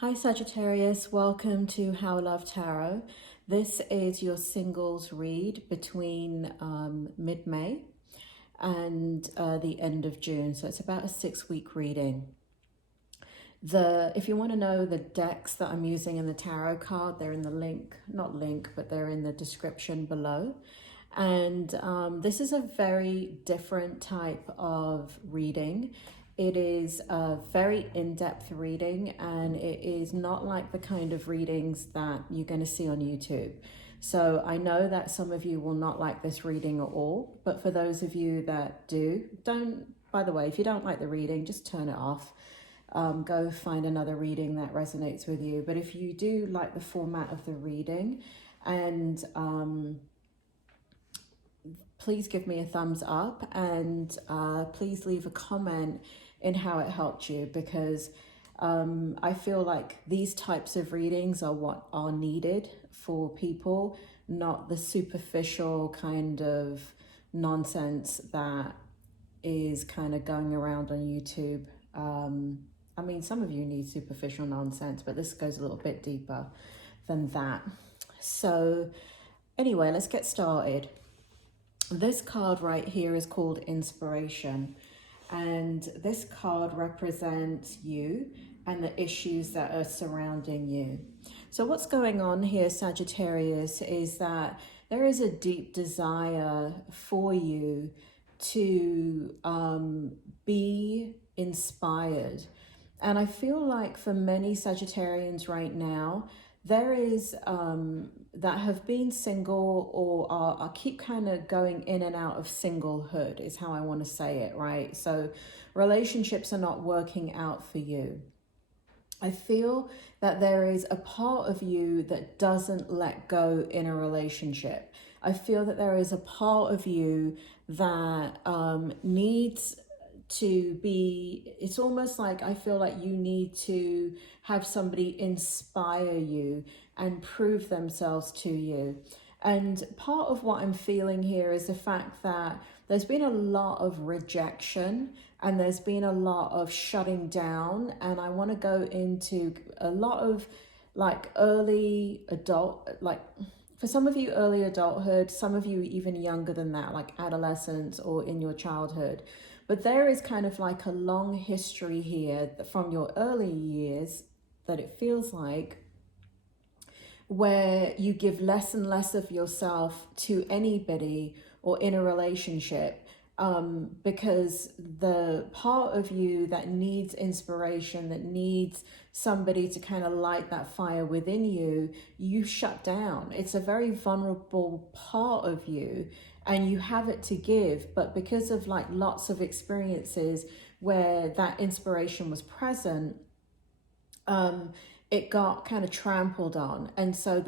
Hi Sagittarius, welcome to How I Love Tarot. This is your singles read between mid-May and the end of June. So it's about a 6-week reading. If you want to know the decks that I'm using in the tarot card, they're in the but they're in the description below. And this is a very different type of reading. It is a very in-depth reading, and it is not like the kind of readings that you're going to see on YouTube. So I know that some of you will not like this reading at all, but for those of you that do, by the way, if you don't like the reading, just turn it off. Go find another reading that resonates with you. But if you do like the format of the reading, and please give me a thumbs up, and please leave a comment in how it helped you, because I feel like these types of readings are what are needed for people, not the superficial kind of nonsense that is kind of going around on YouTube. I mean, some of you need superficial nonsense, but this goes a little bit deeper than that. So anyway, let's get started. This card right here is called Inspiration, and this card represents you and the issues that are surrounding you. So what's going on here, Sagittarius, is that there is a deep desire for you to be inspired. And I feel like for many Sagittarians right now, there is that have been single or are keep kind of going in and out of singlehood is how I want to say it, right? So relationships are not working out for you. I feel that there is a part of you that doesn't let go in a relationship. I feel that there is a part of you that needs to be, it's almost like I feel like you need to have somebody inspire you and prove themselves to you. And part of what I'm feeling here is the fact that there's been a lot of rejection and there's been a lot of shutting down, and I want to go into a lot of like early adult, like for some of you early adulthood, some of you even younger than that, like adolescence or in your childhood. But there is kind of like a long history here from your early years that it feels like, where you give less and less of yourself to anybody or in a relationship, because the part of you that needs inspiration, that needs somebody to kind of light that fire within you, you shut down. It's a very vulnerable part of you, and you have it to give, but because of like lots of experiences where that inspiration was present, it got kind of trampled on. And so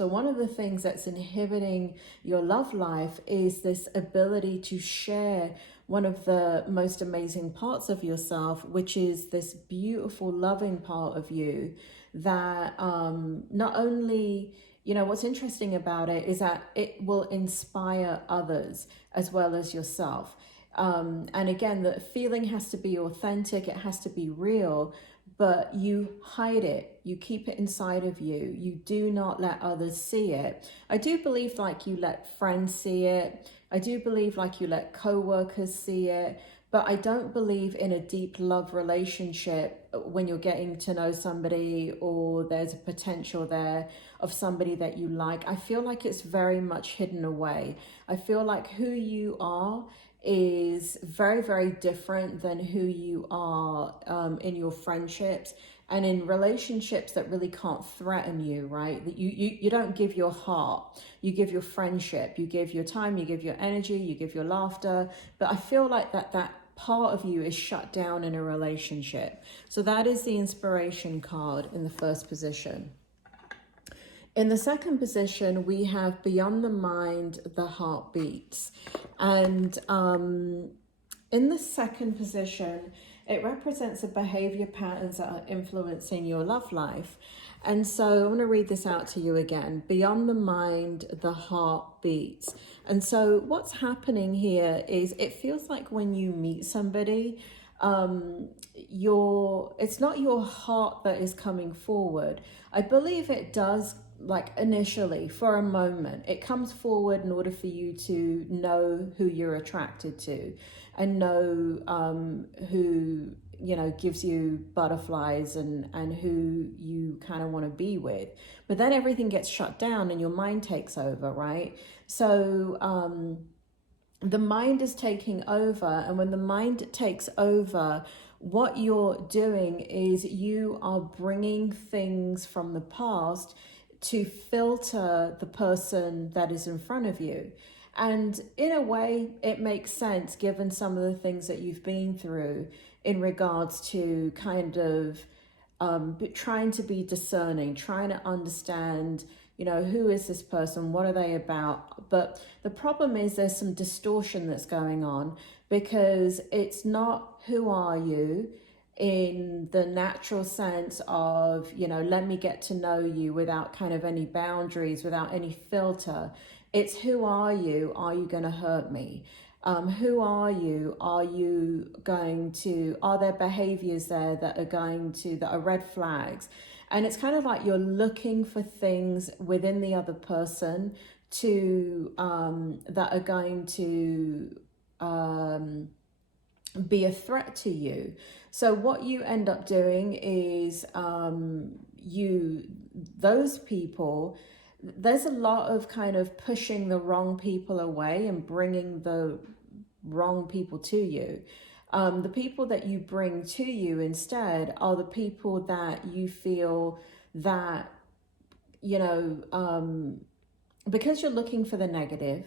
one of the things that's inhibiting your love life is this ability to share one of the most amazing parts of yourself, which is this beautiful, loving part of you that not only, you know, what's interesting about it is that it will inspire others as well as yourself. And again, the feeling has to be authentic, it has to be real, but you hide it, you keep it inside of you, you do not let others see it. I do believe like you let friends see it, I do believe like you let co-workers see it, but I don't believe in a deep love relationship when you're getting to know somebody or there's a potential there of somebody that you like. I feel like it's very much hidden away. I feel like who you are is very, very different than who you are in your friendships and in relationships that really can't threaten you, right? That you don't give your heart, you give your friendship, you give your time, you give your energy, you give your laughter. But I feel like that part of you is shut down in a relationship. So that is the Inspiration card in the first position. In the second position, we have Beyond the Mind, the Heart Beats. And in the second position, it represents the behavior patterns that are influencing your love life. And so I want to read this out to you again. Beyond the mind, the heart beats. And so what's happening here is it feels like when you meet somebody, it's not your heart that is coming forward. I believe it does, like initially for a moment, it comes forward in order for you to know who you're attracted to and know who, you know, gives you butterflies and who you kind of want to be with. But then everything gets shut down and your mind takes over, right? So the mind is taking over, and when the mind takes over, what you're doing is you are bringing things from the past to filter the person that is in front of you. And in a way, it makes sense given some of the things that you've been through in regards to kind of trying to be discerning, trying to understand, you know, who is this person? What are they about? But the problem is there's some distortion that's going on, because it's not who are you in the natural sense of, you know, let me get to know you without kind of any boundaries, without any filter. It's who are you? Are you going to hurt me? Who are you? Are you going to, are there behaviors there that are red flags? And it's kind of like you're looking for things within the other person to, that are going to be a threat to you. So what you end up doing is those people, there's a lot of kind of pushing the wrong people away and bringing the wrong people to you. The people that you bring to you instead are the people that you feel that, you know, because you're looking for the negative,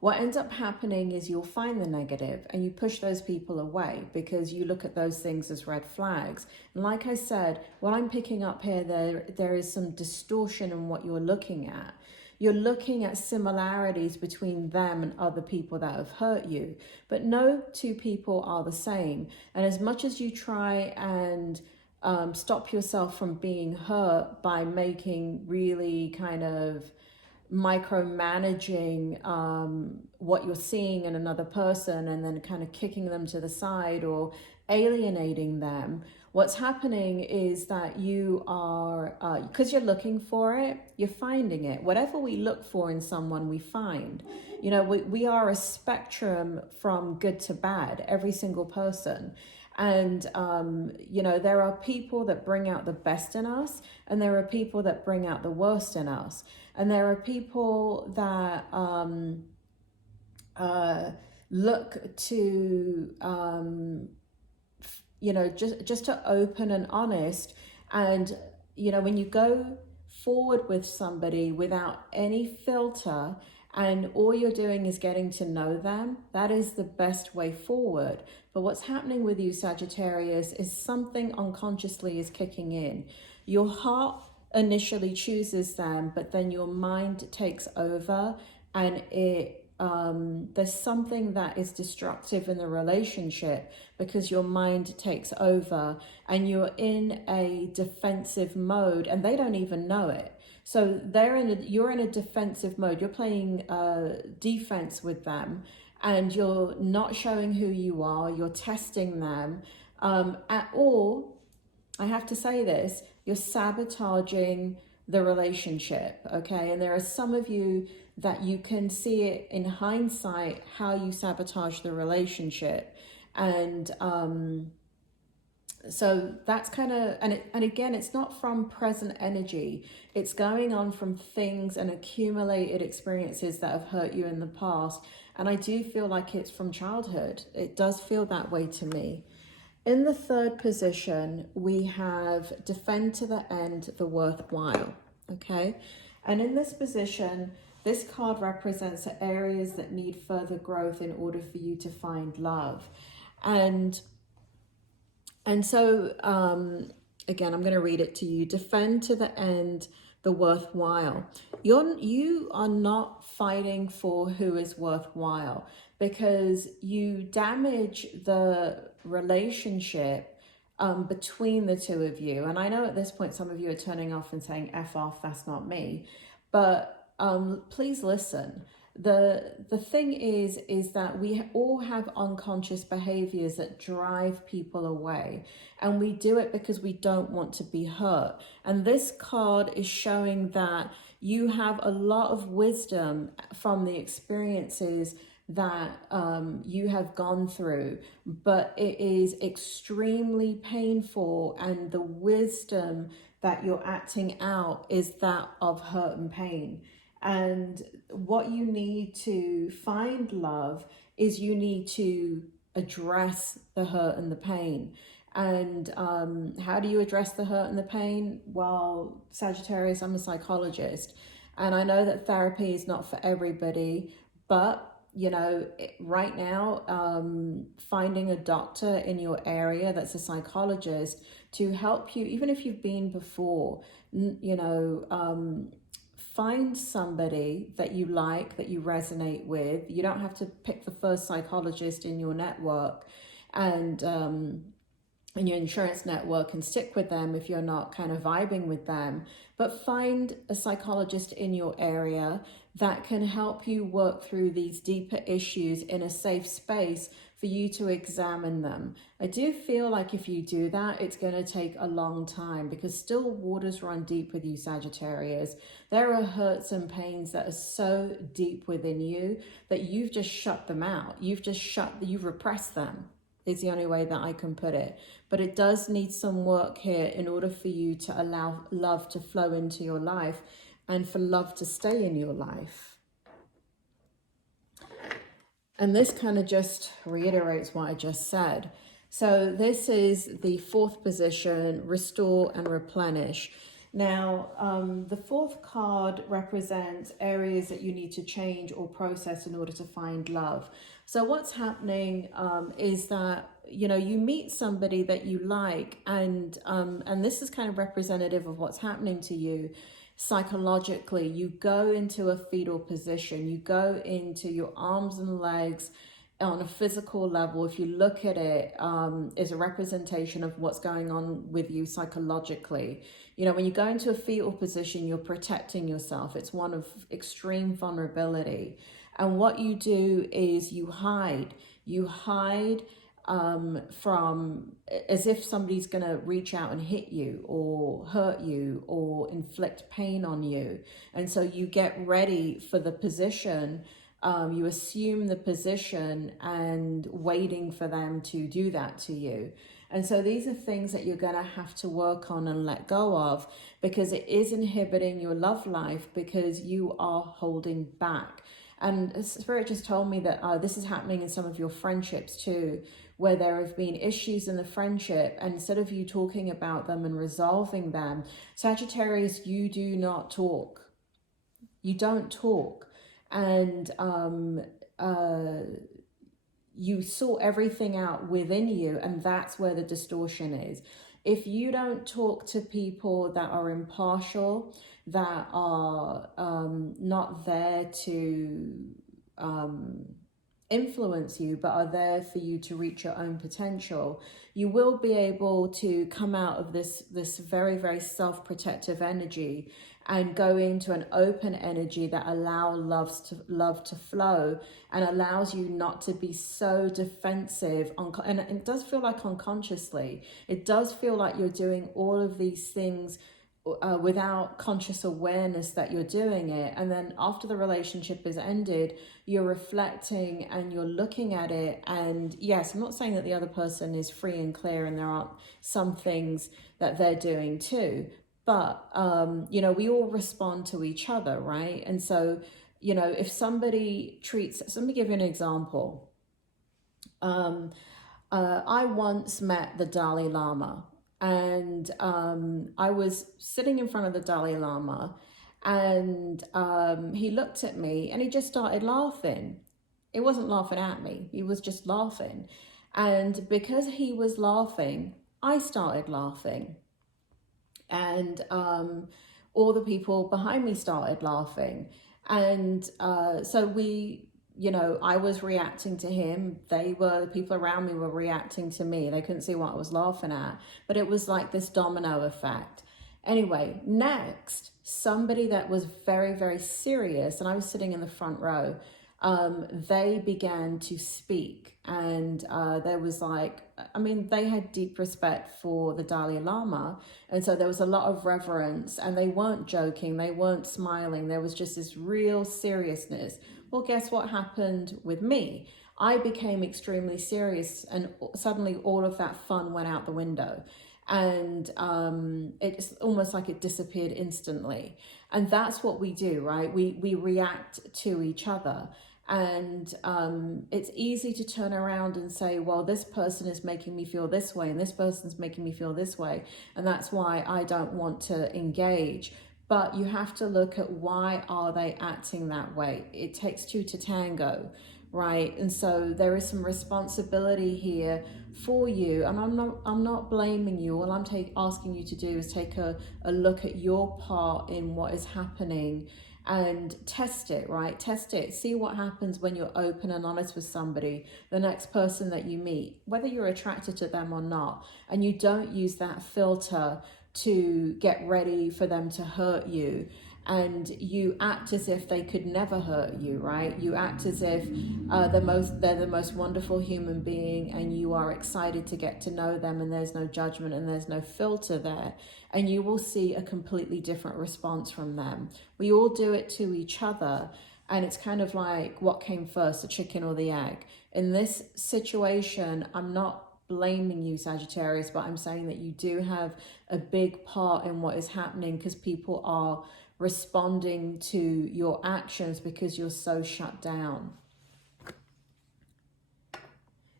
what ends up happening is you'll find the negative and you push those people away because you look at those things as red flags. And like I said, what I'm picking up here, there is some distortion in what you're looking at. You're looking at similarities between them and other people that have hurt you, but no two people are the same. And as much as you try and stop yourself from being hurt by making really kind of micromanaging what you're seeing in another person and then kind of kicking them to the side or alienating them, what's happening is that you are, because you're looking for it, you're finding it. Whatever we look for in someone, we find. You know, we are a spectrum from good to bad, every single person. And, you know, there are people that bring out the best in us, and there are people that bring out the worst in us. And there are people that look to, you know, just to open and honest. And, you know, when you go forward with somebody without any filter and all you're doing is getting to know them, that is the best way forward. But what's happening with you, Sagittarius, is something unconsciously is kicking in. Your heart initially chooses them, but then your mind takes over, and there's something that is destructive in the relationship because your mind takes over and you're in a defensive mode and they don't even know it. So you're in a defensive mode. You're playing defense with them, and you're not showing who you are. You're testing them. Or, I have to say this, you're sabotaging the relationship, okay? And there are some of you that you can see it in hindsight, how you sabotage the relationship. And so that's kind of, and again, it's not from present energy. It's going on from things and accumulated experiences that have hurt you in the past. And I do feel like it's from childhood. It does feel that way to me. In the third position, we have defend to the end the worthwhile, okay? And in this position, this card represents areas that need further growth in order for you to find love. And so, again, I'm going to read it to you. Defend to the end the worthwhile. You are not fighting for who is worthwhile, because you damage the relationship between the two of you. And I know at this point some of you are turning off and saying F off, that's not me, but please listen. The thing is that we all have unconscious behaviors that drive people away, and we do it because we don't want to be hurt. And this card is showing that you have a lot of wisdom from the experiences that you have gone through, but it is extremely painful, and the wisdom that you're acting out is that of hurt and pain. And what you need to find, love, is you need to address the hurt and the pain. And how do you address the hurt and the pain? Well, Sagittarius, I'm a psychologist, and I know that therapy is not for everybody, but you know, right now, finding a doctor in your area that's a psychologist to help you, even if you've been before, you know, find somebody that you like, that you resonate with. You don't have to pick the first psychologist in your network and in your insurance network and stick with them if you're not kind of vibing with them, but find a psychologist in your area that can help you work through these deeper issues in a safe space for you to examine them. I do feel like if you do that, it's going to take a long time, because still waters run deep with you, Sagittarius. There are hurts and pains that are so deep within you that you've just shut them out. You've repressed them. Is the only way that I can put it. But it does need some work here in order for you to allow love to flow into your life and for love to stay in your life. And this kind of just reiterates what I just said. So this is the fourth position, restore and replenish. Now, the fourth card represents areas that you need to change or process in order to find love. So what's happening is that, you know, you meet somebody that you like, and this is kind of representative of what's happening to you psychologically. You go into a fetal position, you go into your arms and legs on a physical level. If you look at it, is a representation of what's going on with you psychologically. You know, when you go into a fetal position, you're protecting yourself. It's one of extreme vulnerability. And what you do is you hide. You hide from, as if somebody's going to reach out and hit you or hurt you or inflict pain on you. And so you get ready for the position. You assume the position and waiting for them to do that to you. And so these are things that you're going to have to work on and let go of, because it is inhibiting your love life, because you are holding back. And Spirit just told me that this is happening in some of your friendships too, where there have been issues in the friendship, and instead of you talking about them and resolving them, Sagittarius, you do not talk. You don't talk. And you sort everything out within you, and that's where the distortion is. If you don't talk to people that are impartial, that are not there to influence you, but are there for you to reach your own potential, you will be able to come out of this very, very self-protective energy and go into an open energy that allows love to flow, and allows you not to be so defensive. And it does feel like unconsciously, it does feel like you're doing all of these things without conscious awareness that you're doing it. And then after the relationship is ended, you're reflecting and you're looking at it. And yes, I'm not saying that the other person is free and clear and there aren't some things that they're doing too. But, you know, we all respond to each other, right? And so, you know, if somebody let me give you an example. I once met the Dalai Lama, and I was sitting in front of the Dalai Lama, and he looked at me and he just started laughing. It wasn't laughing at me, he was just laughing. And because he was laughing, I started laughing. And all the people behind me started laughing. And so we, you know, I was reacting to him. The people around me were reacting to me. They couldn't see what I was laughing at. But it was like this domino effect. Anyway, next, somebody that was very, very serious, and I was sitting in the front row, they began to speak, and there was like, I mean, they had deep respect for the Dalai Lama, and so there was a lot of reverence, and they weren't joking, they weren't smiling, there was just this real seriousness. Well, guess what happened with me? I became extremely serious, and suddenly all of that fun went out the window. And it's almost like it disappeared instantly. And that's what we do, right? We react to each other. And it's easy to turn around and say, well, this person is making me feel this way, and this person's making me feel this way, and that's why I don't want to engage. But you have to look at, why are they acting that way? It takes two to tango, right? And so there is some responsibility here for you, and I'm not blaming you. All I'm asking you to do is take a look at your part in what is happening and test it, right? Test it. See what happens when you're open and honest with somebody, the next person that you meet, whether you're attracted to them or not, and you don't use that filter to get ready for them to hurt you. And you act as if they could never hurt you, right? You act as if they're the most wonderful human being, and you are excited to get to know them, and there's no judgment and there's no filter there. And you will see a completely different response from them. We all do it to each other, and it's kind of like, what came first, the chicken or the egg? In this situation, I'm not blaming you, Sagittarius, but I'm saying that you do have a big part in what is happening, because people are responding to your actions because you're so shut down.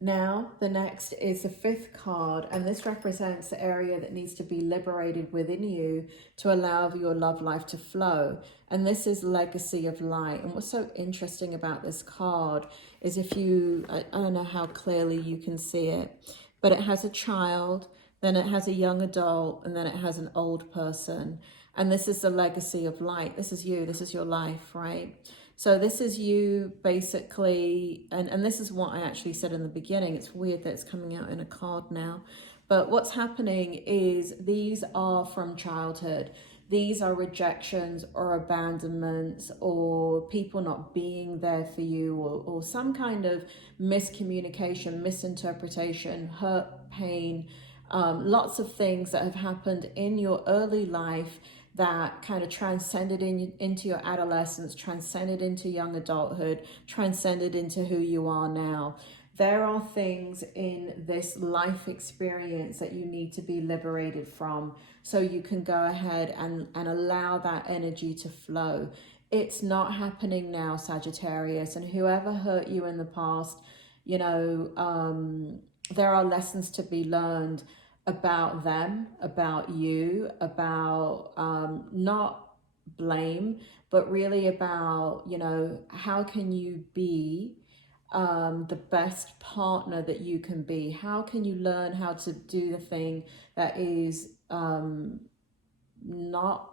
Now, the next is the fifth card, and this represents the area that needs to be liberated within you to allow your love life to flow. And this is Legacy of Light. And what's so interesting about this card is, if you, I don't know how clearly you can see it, but it has a child, then it has a young adult, and then it has an old person. And this is the legacy of light. This is you. This is your life, right? So this is you basically, and this is what I actually said in the beginning. It's weird that it's coming out in a card now. But what's happening is, these are from childhood. These are rejections or abandonments, or people not being there for you, or some kind of miscommunication, misinterpretation, hurt, pain, lots of things that have happened in your early life that kind of transcended into your adolescence, transcended into young adulthood, transcended into who you are now. There are things in this life experience that you need to be liberated from, so you can go ahead and allow that energy to flow. It's not happening now, Sagittarius, and whoever hurt you in the past, you know, there are lessons to be learned about them, about you, about not blame, but really about, you know, how can you be the best partner that you can be? How can you learn how to do the thing that is not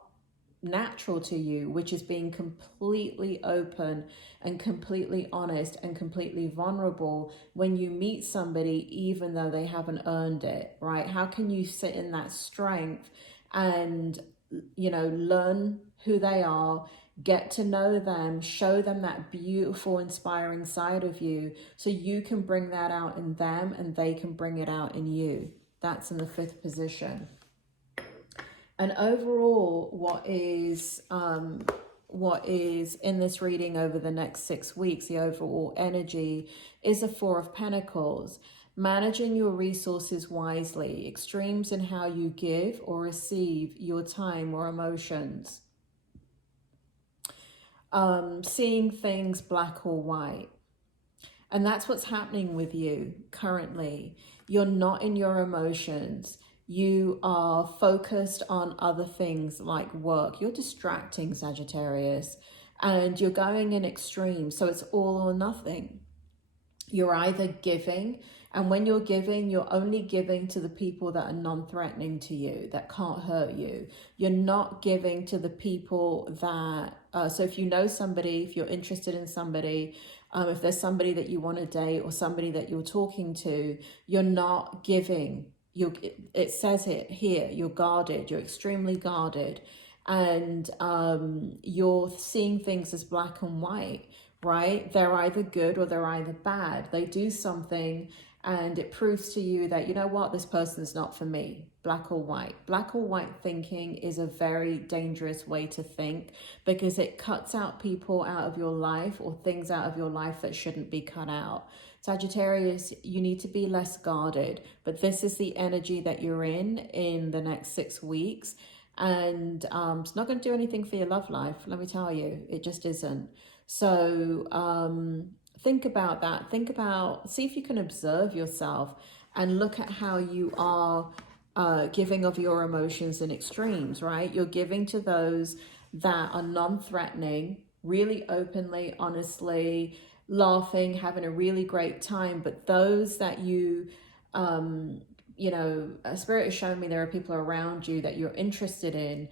natural to you, which is being completely open and completely honest and completely vulnerable when you meet somebody, even though they haven't earned it, right? How can you sit in that strength and, you know, learn who they are, get to know them, show them that beautiful, inspiring side of you, so you can bring that out in them and they can bring it out in you. That's in the fifth position. And overall, what is in this reading over the next 6 weeks, the overall energy is a Four of Pentacles. Managing your resources wisely, extremes in how you give or receive your time or emotions. Seeing things black or white. And that's what's happening with you currently. You're not in your emotions. You are focused on other things like work. You're distracting, Sagittarius, and you're going in extremes. So it's all or nothing. You're either giving, and when you're giving, you're only giving to the people that are non-threatening to you, that can't hurt you. You're not giving to the people that, so if you know somebody, if you're interested in somebody, if there's somebody that you want to date or somebody that you're talking to, you're not giving it says it here, you're guarded, you're extremely guarded, and you're seeing things as black and white, right? They're either good or they're either bad. They do something and it proves to you that, you know what, this person's not for me, black or white. Black or white thinking is a very dangerous way to think, because it cuts out people out of your life or things out of your life that shouldn't be cut out. Sagittarius, you need to be less guarded, but this is the energy that you're in the next 6 weeks. And it's not going to do anything for your love life, let me tell you. It just isn't. So think about that. See if you can observe yourself and look at how you are giving of your emotions in extremes, right? You're giving to those that are non-threatening, really openly, honestly, laughing, having a really great time. But those that you know, Spirit is showing me there are people around you that you're interested in.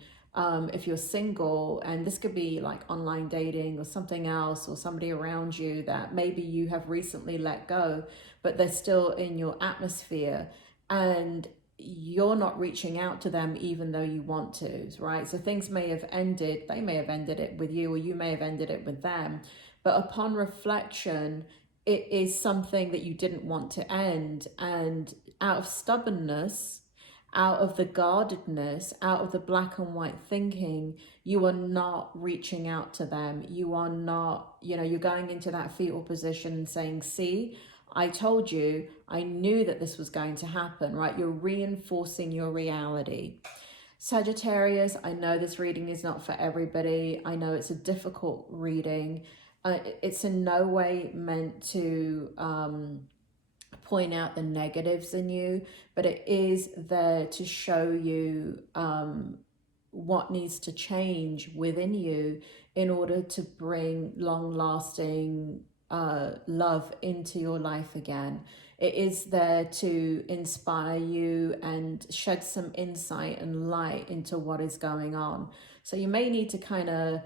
If you're single, and this could be like online dating or something else, or somebody around you that maybe you have recently let go, but they're still in your atmosphere and you're not reaching out to them even though you want to, right? So things may have ended, they may have ended it with you, or you may have ended it with them. But upon reflection, it is something that you didn't want to end. And out of stubbornness, out of the guardedness, out of the black and white thinking, you are not reaching out to them. You are not, you know, you're going into that fetal position and saying, see, I told you, I knew that this was going to happen, right? You're reinforcing your reality. Sagittarius, I know this reading is not for everybody. I know it's a difficult reading. It's in no way meant to point out the negatives in you, but it is there to show you what needs to change within you in order to bring long-lasting love into your life again. It is there to inspire you and shed some insight and light into what is going on. So you may need to kind of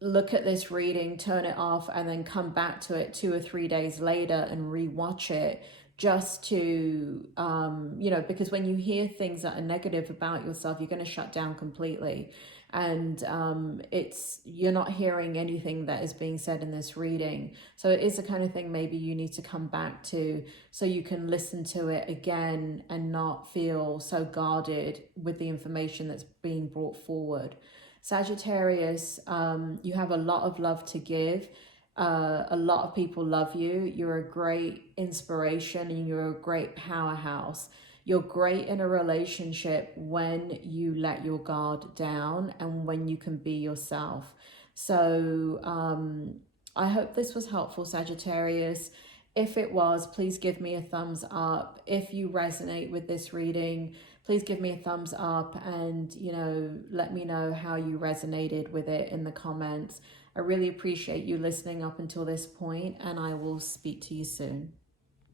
look at this reading, turn it off, and then come back to it 2 or 3 days later and rewatch it, just to, you know, because when you hear things that are negative about yourself, you're going to shut down completely. And you're not hearing anything that is being said in this reading. So it is the kind of thing maybe you need to come back to so you can listen to it again and not feel so guarded with the information that's being brought forward. Sagittarius, you have a lot of love to give. A lot of people love you. You're a great inspiration and you're a great powerhouse. You're great in a relationship when you let your guard down and when you can be yourself. So I hope this was helpful, Sagittarius. If it was, please give me a thumbs up. If you resonate with this reading, please give me a thumbs up and, you know, let me know how you resonated with it in the comments. I really appreciate you listening up until this point, and I will speak to you soon.